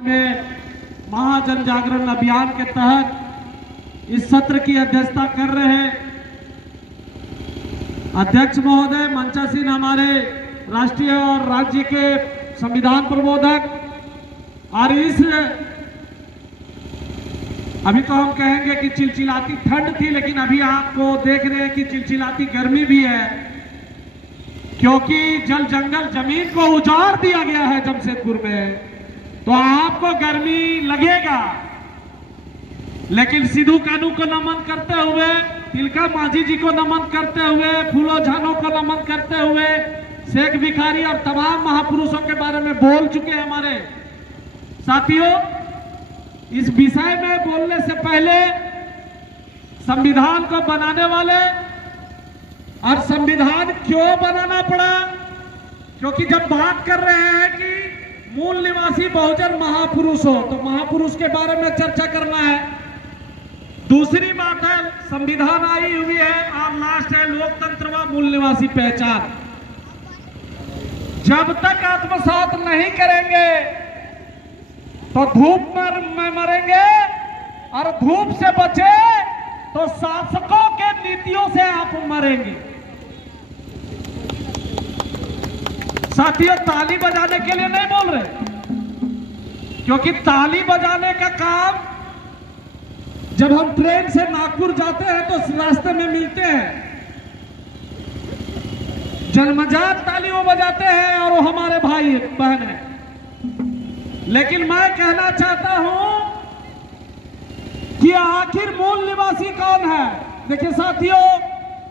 में महाजन जागरण अभियान के तहत इस सत्र की अध्यक्षता कर रहे हैं अध्यक्ष महोदय मंचासीन हमारे राष्ट्रीय और राज्य के संविधान प्रबोधक। और इस अभी तो हम कहेंगे कि चिलचिलाती ठंड थी, लेकिन अभी आपको देख रहे हैं कि चिलचिलाती गर्मी भी है, क्योंकि जल जंगल जमीन को उजाड़ दिया गया है जमशेदपुर में। तो आपको गर्मी लगेगा, लेकिन सिद्धू कानू को नमन करते हुए, तिलका माझी जी को नमन करते हुए, फूलो झानो को नमन करते हुए, शेख भिखारी और तमाम महापुरुषों के बारे में बोल चुके हैं हमारे साथियों। इस विषय में बोलने से पहले संविधान को बनाने वाले और संविधान क्यों बनाना पड़ा, क्योंकि जब बात कर रहे हैं कि मूल निवासी बहुजन महापुरुष हो तो महापुरुष के बारे में चर्चा करना है। दूसरी बात है संविधान आई हुई है और लास्ट है लोकतंत्र व मूल निवासी पहचान। जब तक आत्मसात नहीं करेंगे तो धूप में मरेंगे, और धूप से बचे तो शासकों के नीतियों से आप मरेंगे। साथियों, ताली बजाने के लिए नहीं बोल रहे, क्योंकि ताली बजाने का काम जब हम ट्रेन से नागपुर जाते हैं तो रास्ते में मिलते हैं, जन्मजात ताली वो बजाते हैं और वो हमारे भाई बहन है। लेकिन मैं कहना चाहता हूं कि आखिर मूल निवासी कौन है। देखिए साथियों,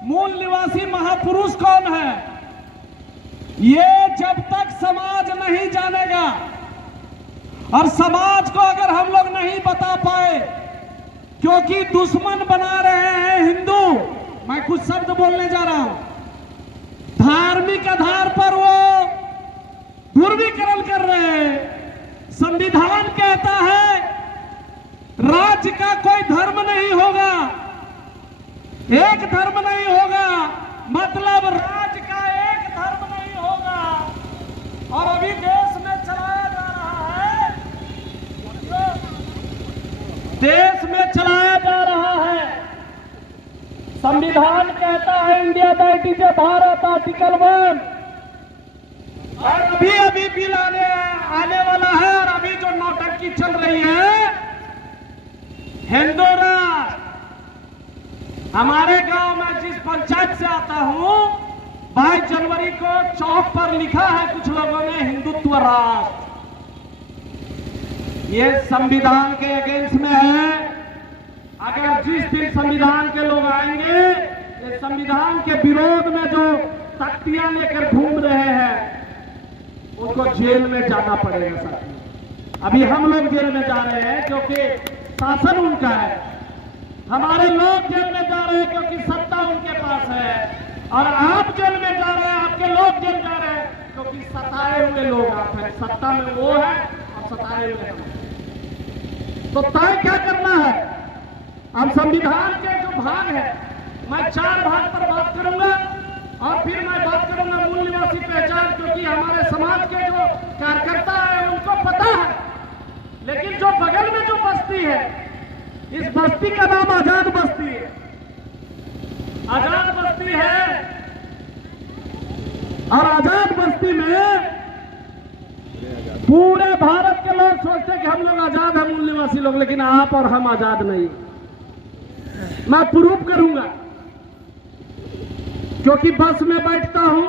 मूल निवासी महापुरुष कौन है, ये जब तक समाज नहीं जानेगा और समाज को अगर हम लोग नहीं बता पाए, क्योंकि दुश्मन बना रहे हैं हिंदू। मैं कुछ शब्द बोलने जा रहा हूं, धार्मिक आधार पर वो ध्रुवीकरण कर रहे हैं। संविधान कहता है राज्य का कोई धर्म नहीं होगा, एक धर्म नहीं होगा, मतलब राज्य का एक धर्म नहीं होगा। और अभी देश में चलाया जा रहा है, देश में चलाया जा रहा है, संविधान कहता है India that is a Bharat article 1, और अभी बिल आने वाला है। और अभी जो नौटंकी चल रही है हिंदू राष्ट्र, हमारे गांव में जिस पंचायत से आता हूं 22 जनवरी को चौक पर लिखा है कुछ लोगों ने हिंदुत्व राष्ट्र। ये संविधान के अगेंस्ट में है। अगर जिस दिन संविधान के लोग आएंगे, ये संविधान के विरोध में जो तख्तियां लेकर घूम रहे हैं उनको जेल में जाना पड़ेगा साथियों। अभी हम लोग जेल में जा रहे हैं क्योंकि शासन उनका है, हमारे लोग जेल में जा रहे हैं क्योंकि सत्ता उनके पास है, और आप जेल में जा रहे हैं, आपके लोग जेल जा रहे हैं क्योंकि सताए हुए लोग आप हैं। सत्ता में वो है और सताए हुए हम। तो तय क्या करना है। अब संविधान के जो भाग है, मैं 4 भाग पर बात करूंगा और फिर मैं बात करूंगा मूल निवासी पहचान, क्योंकि हमारे समाज के जो कार्यकर्ता है उनको पता है, लेकिन जो बगल में जो बस्ती है, इस बस्ती का नाम आजाद बस्ती है। आजाद बस्ती है, और आजाद बस्ती में पूरे भारत के लोग सोचते हैं कि हम लोग आजाद हैं मूल निवासी लोग, लेकिन आप और हम आजाद नहीं। मैं प्रूफ करूंगा, क्योंकि बस में बैठता हूं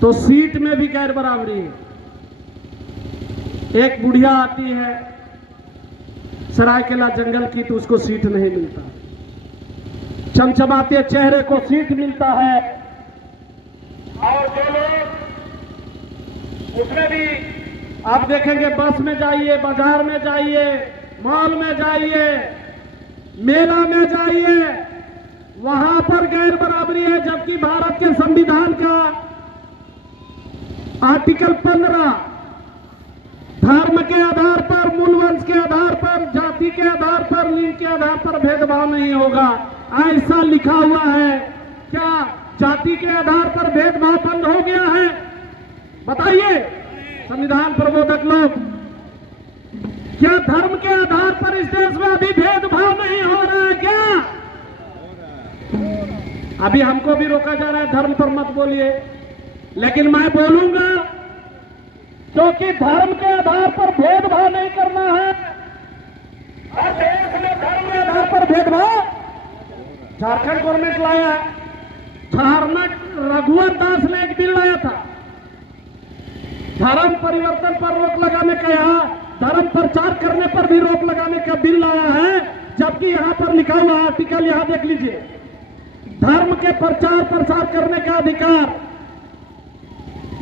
तो सीट में भी गैर बराबरी है। एक बुढ़िया आती है सरायकेला जंगल की तो उसको सीट नहीं मिलता, चमचमाते चेहरे को सीट मिलता है। और जो लोग उसमें भी आप देखेंगे, बस में जाइए, बाजार में जाइए, मॉल में जाइए, मेला में जाइए, वहां पर गैर बराबरी है। जबकि भारत के संविधान का आर्टिकल 15 धर्म के आधार पर, मूल वंश के आधार पर, जाति के आधार पर, लिंग के आधार पर भेदभाव नहीं होगा, ऐसा लिखा हुआ है। क्या जाति के आधार पर भेदभाव बंद हो गया है? बताइए संविधान प्रबोधक लोग। इस देश में अभी भेदभाव नहीं हो रहा है क्या? अभी हमको भी रोका जा रहा है धर्म पर मत बोलिए, लेकिन मैं बोलूंगा क्योंकि धर्म के आधार पर भेदभाव नहीं करना है। हर देश में धर्म के आधार पर भेदभाव झारखंड गवर्नमेंट लाया है। झारखंड रघुवर दास ने एक बिल लाया था, धर्म परिवर्तन पर रोक लगाने का, यहाँ धर्म प्रचार करने पर भी रोक लगाने का बिल लाया है। जबकि यहाँ पर लिखा हुआ आर्टिकल, यहाँ देख लीजिए, धर्म के प्रचार प्रसार करने का अधिकार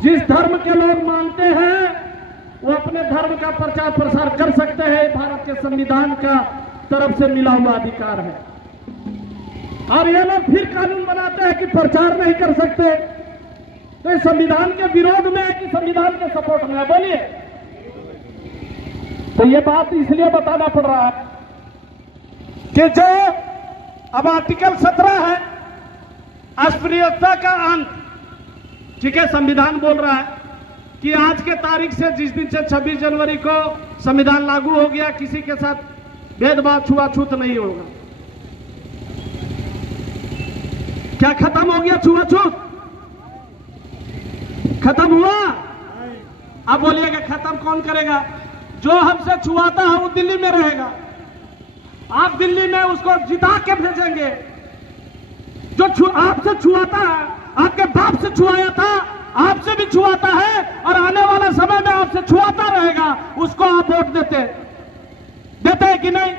जिस धर्म के लोग मानते हैं वो अपने धर्म का प्रचार प्रसार कर सकते हैं। भारत के संविधान का तरफ से मिला हुआ अधिकार है। और ये लोग फिर कानून बनाते हैं कि प्रचार नहीं कर सकते। तो ये संविधान के विरोध में है कि संविधान के सपोर्ट में है? बोलिए। तो ये बात इसलिए बताना पड़ रहा है कि जो अब आर्टिकल 17 है, अस्पृश्यता का अंत, ठीक है, संविधान बोल रहा है कि आज के तारीख से, जिस दिन से 26 जनवरी को संविधान लागू हो गया, किसी के साथ भेदभाव छुआछूत नहीं होगा। क्या खत्म हो गया छुआछूत? खत्म हुआ? अब बोलिएगा खत्म कौन करेगा? जो हमसे छुआता है वो दिल्ली में रहेगा। आप दिल्ली में उसको जिता के भेजेंगे। जो आपसे छुआता है, आपके बाप से छुआया था, आपसे भी छुआता है और आने वाला समय में आपसे छुआता रहेगा, उसको आप वोट देते हैं कि नहीं?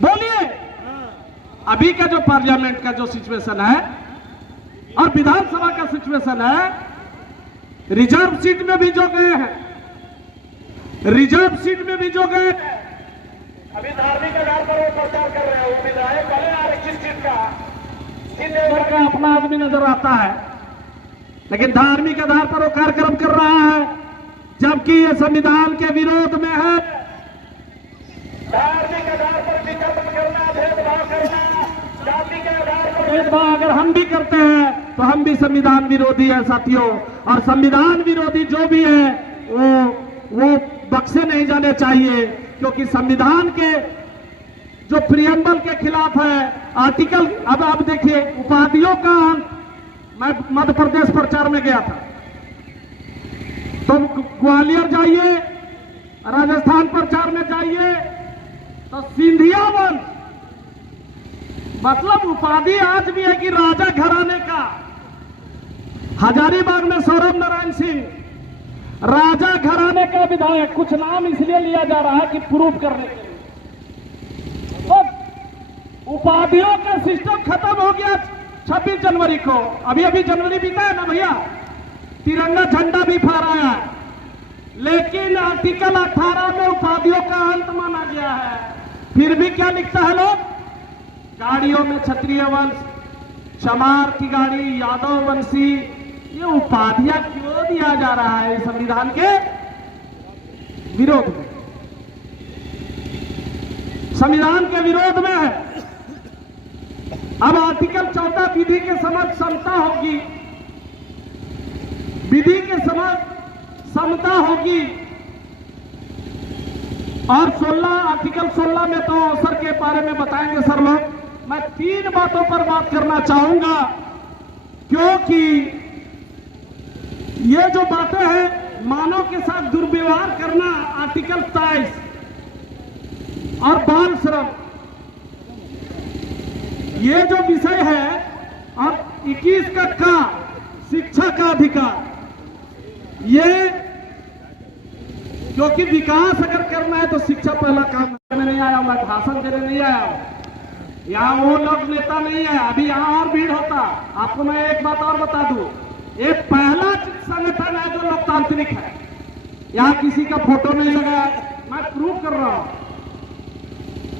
बोलिए। अभी का जो पार्लियामेंट का जो सिचुएशन है और विधानसभा का सिचुएशन है, रिजर्व सीट में भी जो गए हैं, रिजर्व सीट में भी जो गए, अभी धार्मिक आधार पर वो प्रचार कर रहे हैं। वो विधायक भले आरक्षित सीट का अपना आदमी नजर आता है, लेकिन धार्मिक आधार पर वो कार्यक्रम कर रहा है, जबकि ये संविधान के विरोध में है। धार्मिक आधार पर विकल्प करना, भेदभाव करना, जाति के आधार पर भेदभाव अगर हम भी करते हैं तो हम भी संविधान विरोधी है साथियों। और संविधान विरोधी जो भी है वो बख्शे नहीं जाने चाहिए, क्योंकि संविधान के जो प्रियम्बल के खिलाफ है आर्टिकल। अब आप देखिए उपाधियों का, मैं मध्य प्रदेश प्रचार में गया था, तो ग्वालियर जाइए, राजस्थान प्रचार में जाइए तो सिंधिया वंश, मतलब उपाधि आज भी है कि राजा घराने का। हजारीबाग में सौरभ नारायण सिंह राजा घराने का विधायक, कुछ नाम इसलिए लिया जा रहा है कि प्रूफ करने के लिए। तो उपाधियों का सिस्टम खत्म हो गया 26 जनवरी को। अभी अभी जनवरी बीता है ना भैया, तिरंगा झंडा भी फहराया है, लेकिन आर्टिकल 18 में उपाधियों का अंत माना गया है। फिर भी क्या लिखता है लोग? गाड़ियों में क्षत्रिय वंश, चमार की गाड़ी, यादव वंशी, ये उपाधियां क्यों दिया जा रहा है? संविधान के विरोध में, संविधान के विरोध में है। अब आर्टिकल 14 विधि के समक्ष समता होगी, विधि के समक्ष समता होगी। और 16 आर्टिकल 16 में तो अवसर के बारे में बताएंगे सर लोग। मैं 3 बातों पर बात करना चाहूंगा, क्योंकि ये जो बातें हैं, मानव के साथ दुर्व्यवहार करना, आर्टिकल 23 और बाल श्रम, ये जो विषय है, और 21 का शिक्षा का अधिकार, ये क्योंकि विकास अगर करना है तो शिक्षा पहला काम में नहीं आया, मैं भाषण देने नहीं आया, यहाँ वो लोग नेता नहीं है। अभी यहाँ और भीड़ होता। आपको मैं एक बात और बता दूं, ये पहला संगठन है जो लोकतांत्रिक है। यहाँ किसी का फोटो नहीं लगा, मैं प्रूव कर रहा हूं।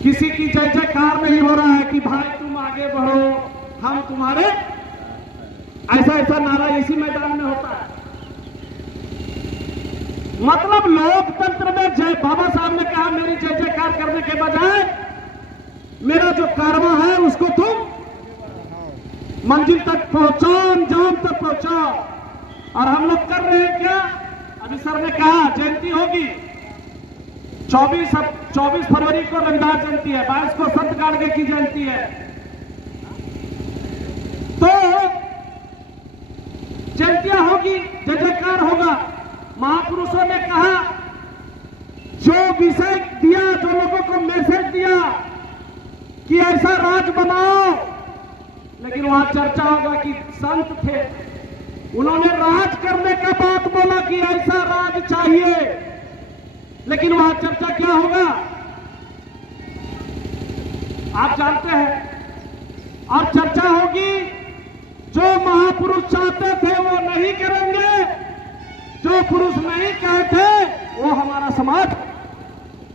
किसी की जय जयकार नहीं हो रहा है कि भाई तुम आगे बढ़ो, हम तुम्हारे, ऐसा नारा इसी मैदान में होता है। मतलब लोकतंत्र में जय, बाबा साहब ने कहा मेरी जय जयकार करने के बजाय मेरा जो कारवा है उसको तुम मंजिल तक पहुंचाओ, अंजाम तक पहुंचाओ। और हम लोग कर रहे हैं क्या? अभी सर ने कहा जयंती होगी 24 फरवरी को रविदास जयंती है, 22 को संत गाडगे की जयंती है। तो जयंतियां होगी, जय जयकार होगा। महापुरुषों ने कहा, जो विषय दिया, जो लोगों को मैसेज दिया कि ऐसा राज बनाओ, लेकिन वहां चर्चा होगा कि संत थे, उन्होंने राज करने का बात बोला कि ऐसा राज चाहिए, लेकिन वहां चर्चा क्या होगा आप जानते हैं। और चर्चा होगी, जो महापुरुष चाहते थे वो नहीं करेंगे, जो पुरुष नहीं कहे थे वो हमारा समाज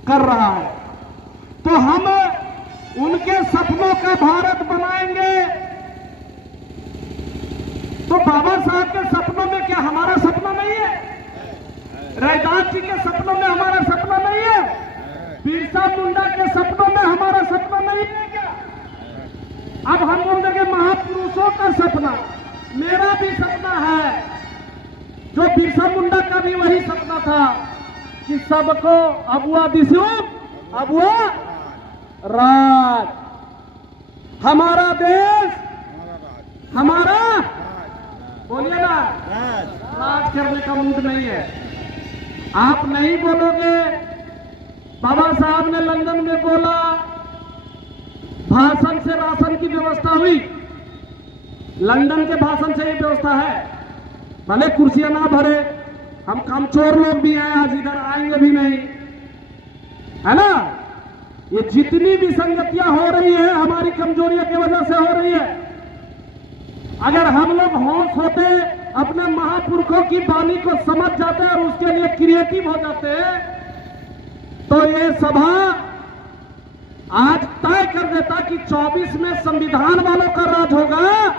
कर रहा है। तो हम उनके सपनों का भारत बनाएंगे। तो बाबा साहब के सपनों में क्या हमारा सपना नहीं है? रैदास जी के सपनों में हमारा सपना नहीं है? बिरसा मुंडा के सपनों में हमारा सपना नहीं है क्या? अब हम बोल देंगे महापुरुषों का सपना, मेरा भी सपना है, जो बिरसा मुंडा का भी वही सपना था कि सबको अबुआ दिसू, अबुआ राज, हमारा देश, हमारा, बोलिए ना, राज करने का मूड नहीं है। आप नहीं बोलोगे। बाबा साहब ने लंदन में बोला, भाषण से राशन की व्यवस्था हुई। लंदन के भाषण से ही व्यवस्था है, भले कुर्सियां ना भरे, हम कमचोर लोग भी हैं, आज इधर आएंगे भी नहीं, है ना। ये जितनी भी संगतियां हो रही है हमारी कमजोरियों की वजह से हो रही है। अगर हम लोग होश होते, अपने महापुरुषों की वाणी को समझ जाते और उसके लिए क्रिएटिव हो जाते, तो ये सभा आज तय कर देता कि 24 में संविधान वालों का राज होगा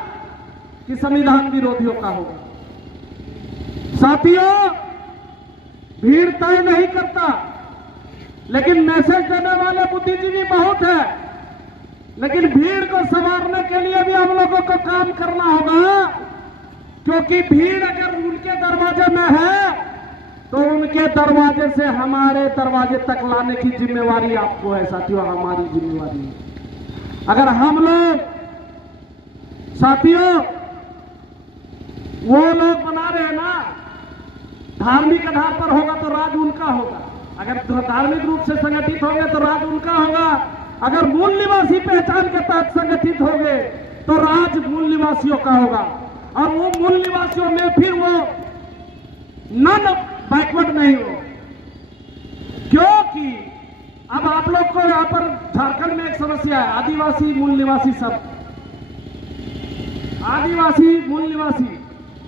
कि संविधान विरोधियों का होगा। साथियों, भीड़ तय नहीं करता, लेकिन मैसेज देने वाले बुद्धिजीवी बहुत है। लेकिन भीड़ को संवारने के लिए भी हम लोगों को काम करना होगा, क्योंकि भीड़ अगर उनके दरवाजे में है तो उनके दरवाजे से हमारे दरवाजे तक लाने की जिम्मेवारी आपको है साथियों, हमारी जिम्मेवारी है। अगर हम लोग साथियों वो लोग बना रहे हैं ना, धार्मिक आधार पर होगा तो राज उनका होगा, अगर धार्मिक रूप से संगठित होंगे तो राज उनका होगा, अगर मूल निवासी पहचान के तहत संगठित होंगे तो राज मूल निवासियों का होगा। और वो मूल निवासियों में फिर वो नन बैकवर्ड नहीं हो, क्योंकि अब आप लोग को यहां पर झारखंड में एक समस्या है, आदिवासी मूल निवासी सब, आदिवासी मूल निवासी,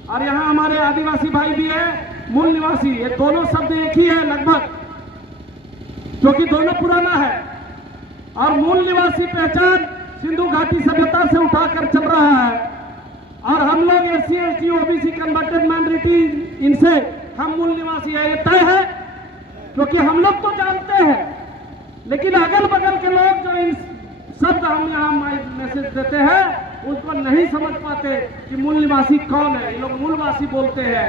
और यहां हमारे आदिवासी भाई भी है मूल निवासी, ये दोनों शब्द एक ही है लगभग, क्योंकि दोनों पुराना है। और मूल निवासी पहचान सिंधु घाटी सभ्यता से उठाकर चल रहा है, और हम लोग SC ST OBC converted minority, इनसे हम मूल निवासी है, ये तय है, क्योंकि हम लोग तो जानते हैं, लेकिन अगल बगल के लोग जो इन शब्द हम यहाँ मैसेज देते हैं उसको नहीं समझ पाते कि मूल निवासी कौन है। ये लोग मूलवासी बोलते हैं।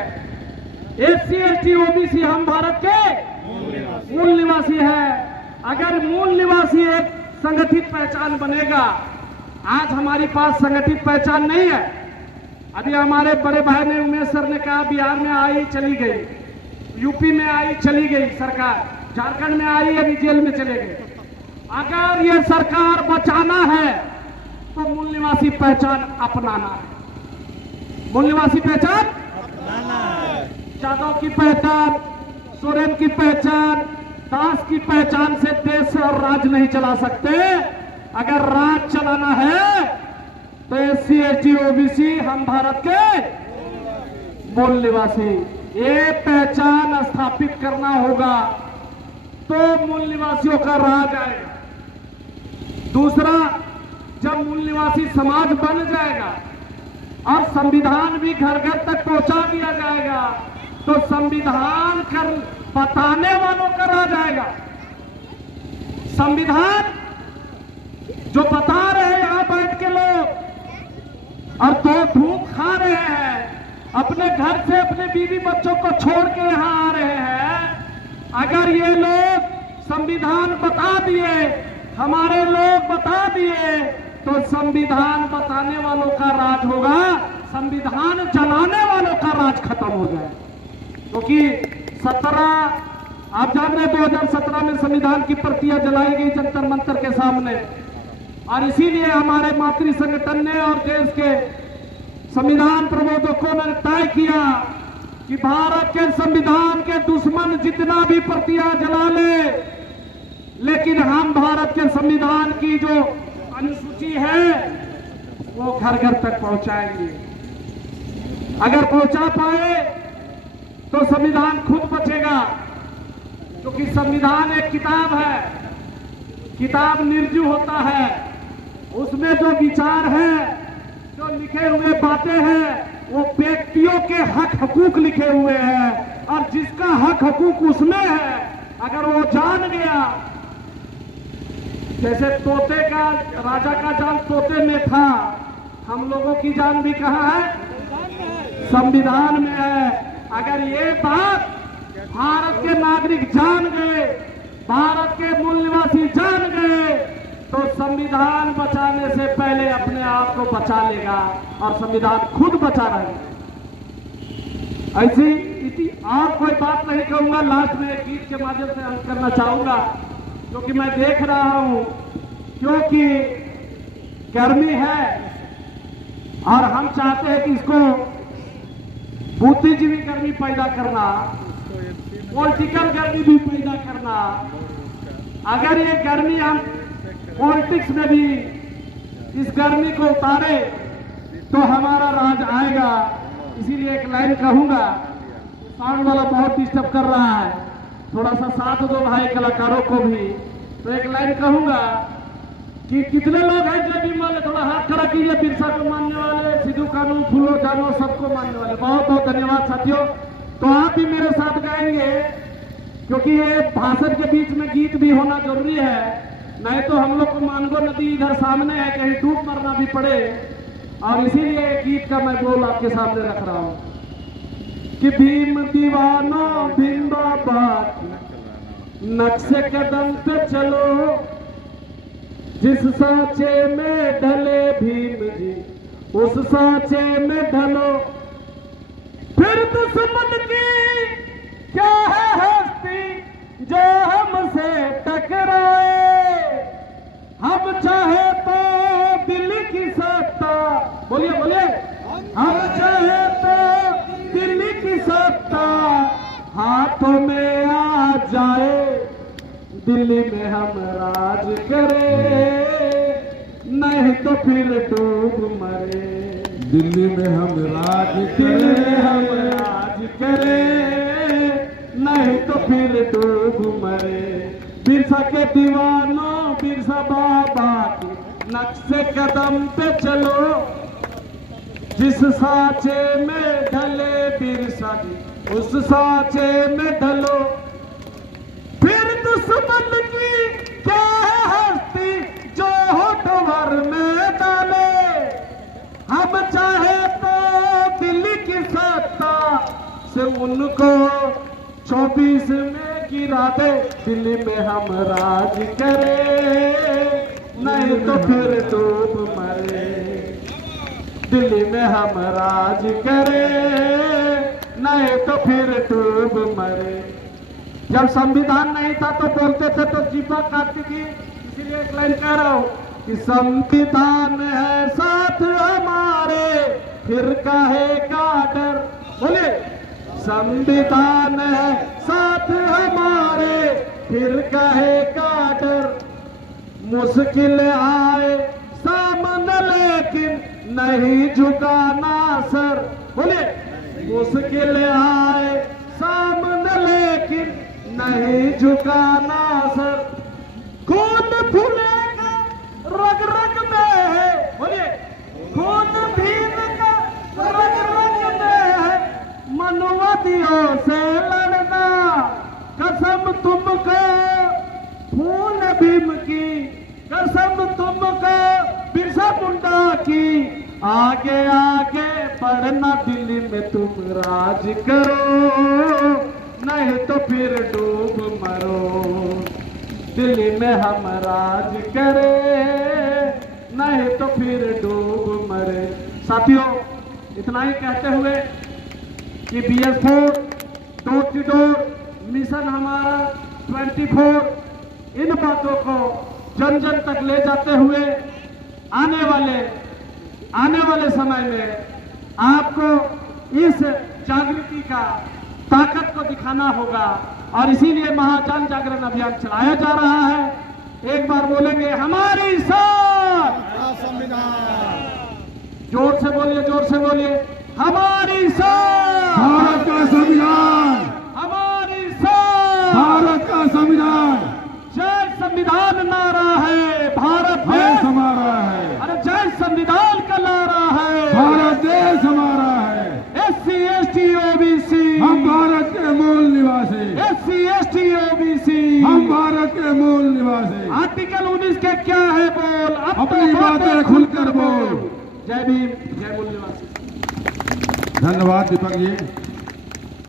SC ST OBC हम भारत के मूल निवासी है। अगर मूल निवासी एक संगठित पहचान बनेगा, आज हमारी पास संगठित पहचान नहीं है। अभी हमारे बड़े भाई ने, उमेश सर ने कहा बिहार में आई चली गई, यूपी में आई चली गई सरकार, झारखंड में आई अभी जेल में चले गए। अगर ये सरकार बचाना है तो मूल निवासी पहचान अपनाना है। मूल निवासी पहचान अपनाना है। यादव की पहचान, सोरेन की पहचान, दास की पहचान से देश और राज नहीं चला सकते। अगर राज चलाना है तो SC ST OBC हम भारत के मूल निवासी, ये पहचान स्थापित करना होगा तो मूल निवासियों का राज आएगा। दूसरा, जब मूल निवासी समाज बन जाएगा और संविधान भी घर घर तक पहुंचा दिया जाएगा तो संविधान कर बताने वालों का राज आएगा। संविधान जो बता रहे हैं यहां बैठ के लोग, और तो धूप खा रहे हैं, अपने घर से अपने बीवी बच्चों को छोड़ के यहां आ रहे हैं, अगर ये लोग संविधान बता दिए, हमारे लोग बता दिए, तो संविधान बताने वालों का राज होगा, संविधान जलाने वालों का राज खत्म हो जाए। क्योंकि 17 आप जान रहे 2017 में संविधान की प्रतियां जलाई गई जंतर मंतर के सामने, और इसीलिए हमारे मातृ संगठन ने और देश के संविधान प्रबोधकों ने तय किया कि भारत के संविधान के दुश्मन जितना भी प्रतियां जला ले, लेकिन हम भारत के संविधान की जो अनुसूची है वो घर घर तक पहुंचाएंगे। अगर पहुंचा पाए तो संविधान खुद बचेगा, क्योंकि संविधान एक किताब है, किताब निर्जीव होता है, उसमें जो विचार है, जो लिखे हुए बातें हैं, वो व्यक्तियों के हक हकूक लिखे हुए हैं, और जिसका हक हकूक उसमें है, अगर वो जान गया, जैसे तोते का, राजा का जान तोते में था, हम लोगों की जान भी कहाँ है? संविधान में है। अगर ये बात भारत के नागरिक जान गए, भारत के मूल निवासी जान गए, तो संविधान बचाने से पहले अपने आप को बचा लेगा और संविधान खुद बचा रहेगा। ऐसी और कोई बात नहीं कहूंगा, लास्ट में एक गीत के माध्यम से अंत करना चाहूंगा, क्योंकि मैं देख रहा हूं, क्योंकि गर्मी है और हम चाहते हैं कि इसको बुद्धिजीवी गर्मी पैदा करना, पॉलिटिकल गर्मी भी पैदा करना। अगर ये गर्मी हम पॉलिटिक्स में भी इस गर्मी को उतारे तो हमारा राज आएगा। इसीलिए एक लाइन कहूंगा, साउंड वाला बहुत डिस्टर्ब कर रहा है, थोड़ा सा साथ दो भाई कलाकारों को भी। तो एक लाइन कहूंगा कि कितने लोग हैं जो भी मान ले, थोड़ा हाथ खड़ा कीजिए, बिरसा को मानने वाले, सिद्धू कानू, फूलो कानू, सबको मानने वाले। बहुत बहुत धन्यवाद साथियों। तो आप भी मेरे साथ गाएंगे, क्योंकि ये भाषण के बीच में गीत भी होना जरूरी है, नहीं तो हम लोग को मानगो नदी इधर सामने है, कहीं डूब मरना भी पड़े। और इसीलिए गीत का मैं बोल आपके सामने रख रहा हूं कि भीम दीवानो भीम बाबा नक्शे कदम पे चलो, जिस सांचे में ढले भीम जी उस सांचे में ढलो, फिर दुश्मन की क्या है हस्ती जो हमसे टकराए, हम चाहे तो दिल की सत्ता, बोलिए बोलिए, हम चाहे तो दिल की सत्ता हाथों में आ जाए, दिल्ली में हम राज करें, नहीं तो फिर डूब मरे, दिल्ली में हम राज दिल्ली में करें, हम राज करें, नहीं तो फिर डूब मरे। बिरसा के दीवानों, बिरसा बाबा के नक्शे कदम पे चलो, जिस सांचे में ढले बिरसा जी उस सांचे में ढलो, फिर दुश्मन की क्या है हस्ती जो होठ भर में डाले, हम चाहे तो दिल्ली की सत्ता से उनको 24 में गिरा दे, दिल्ली में हम राज करें, नहीं तो फिर डूब मरे, दिल्ली में हम राज करें, नहीं तो फिर डूब मरे। जब संविधान नहीं था तो बोलते थे तो जीपा काटती थी, इसीलिए एक लाइन कह रहा हूं कि संविधान है साथ हमारे, फिर काहे का डर, बोले संविधान है साथ हमारे, फिर काहे का डर, मुश्किल आए सामने लेकिन नहीं झुकाना सर, बोले मुश्किल आए सामने लेकिन नहीं झुकाना सर, खून फूलेगा रग रग में है, बोलिए खून भीम का रग रग में है, मनुवादियों से लड़ना कसम तुमको, खून भीम की कसम तुमको, बिरसा मुंडा की, आगे आगे बढ़ना, दिल्ली में तुम राज करो, नहीं तो फिर डूब मरो, दिल्ली में हम राज करे, नहीं तो फिर डूब मरे। साथियों, इतना ही कहते हुए कि BS4 door to door mission हमारा 24, इन बातों को जन जन तक ले जाते हुए आने वाले समय में आपको इस जागृति का ताकत को दिखाना होगा और इसीलिए महाजन जागरण अभियान चलाया जा रहा है। एक बार बोलेंगे हमारी साथ, जोर से बोलिए, जोर से बोलिए, हमारी साथ, भारत का संविधान, हमारी साथ, भारत का संविधान, जय संविधान नारा है, भारत देश देश, हमारा है, अरे जय संविधान का नारा है, भारत देश हमारा है। SC ST OBC, हम भारत के मूल निवासी, SC ST OBC, हम भारत के मूल निवासी। आर्टिकल 19 के क्या है बोल, अब अपनी बातें खुलकर बोल। जय भीम, जय मूल निवासी। धन्यवाद दीपक जी।